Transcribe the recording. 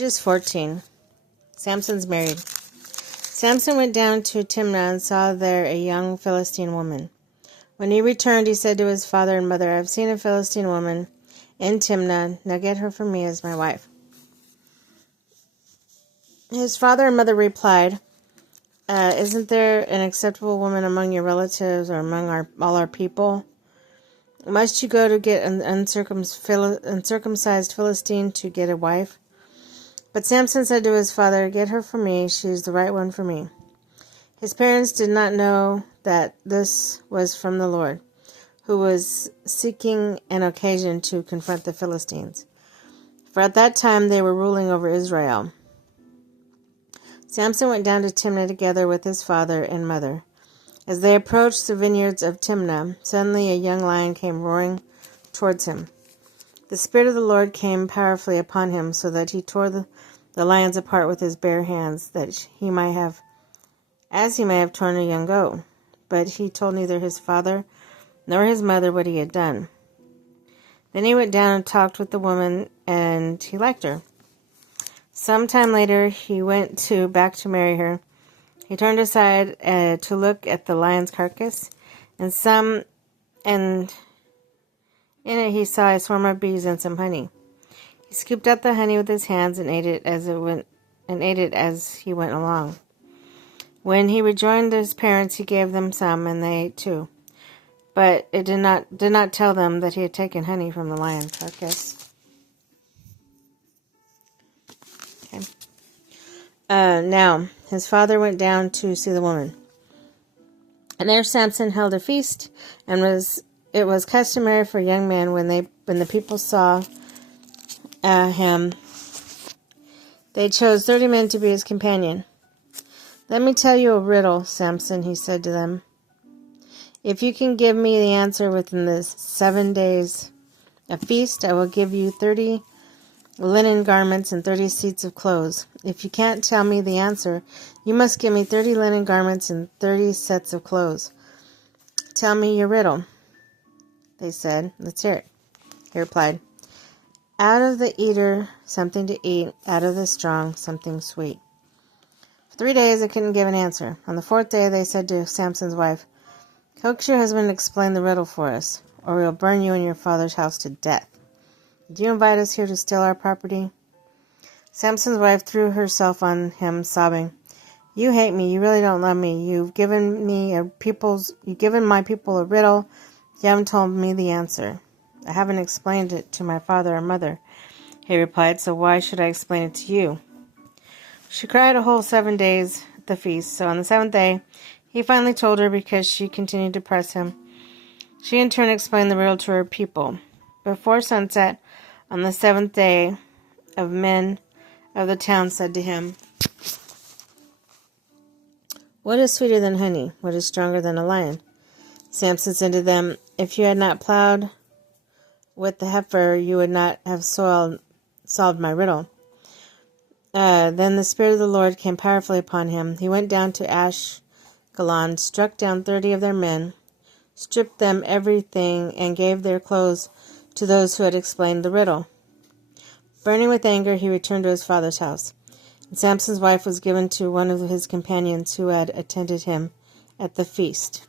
Judges 14. Samson's married. Samson went down to Timnah and saw there a young Philistine woman. When he returned, he said to his father and mother, I have seen a Philistine woman in Timnah. Now get her for me as my wife. His father and mother replied, Isn't there an acceptable woman among your relatives or among all our people? Must you go to get an uncircumcised Philistine to get a wife? But Samson said to his father, Get her for me, she is the right one for me. His parents did not know that this was from the Lord, who was seeking an occasion to confront the Philistines. For at that time they were ruling over Israel. Samson went down to Timnah together with his father and mother. As they approached the vineyards of Timnah, suddenly a young lion came roaring towards him. The Spirit of the Lord came powerfully upon him, so that he tore the lions apart with his bare hands, as he might have torn a young goat. But he told neither his father nor his mother what he had done. Then he went down and talked with the woman, and he liked her. Some time later, he went back to marry her. He turned aside to look at the lion's carcass, and in it he saw a swarm of bees and some honey. He scooped out the honey with his hands and ate it as he went along. When he rejoined his parents, he gave them some, and they ate too. But it did not tell them that he had taken honey from the lion's carcass. Okay. Now his father went down to see the woman, and there Samson held a feast, and it was customary for young men when the people saw him, they chose 30 men to be his companion. Let me tell you a riddle, Samson, he said to them. If you can give me the answer within the 7 days of feast, I will give you 30 linen garments and 30 suits of clothes. If you can't tell me the answer, you must give me 30 linen garments and 30 sets of clothes. Tell me your riddle. They said, Let's hear it. He replied, Out of the eater, something to eat. Out of the strong, something sweet. For 3 days, they couldn't give an answer. On the 4th day, they said to Samson's wife, Coax your husband to explain the riddle for us, or we will burn you and your father's house to death. Did you invite us here to steal our property? Samson's wife threw herself on him, sobbing, You hate me. You really don't love me. You've given my people a riddle. You haven't told me the answer. I haven't explained it to my father or mother, he replied, so why should I explain it to you? She cried a whole 7 days at the feast, so on the 7th day, he finally told her because she continued to press him. She in turn explained the riddle to her people. Before sunset, on the 7th day, men of the town said to him, What is sweeter than honey? What is stronger than a lion? Samson said to them, If you had not plowed with the heifer, you would not have solved my riddle. Then the Spirit of the Lord came powerfully upon him. He went down to Ashkelon, struck down 30 of their men, stripped them everything, and gave their clothes to those who had explained the riddle. Burning with anger, he returned to his father's house. And Samson's wife was given to one of his companions who had attended him at the feast.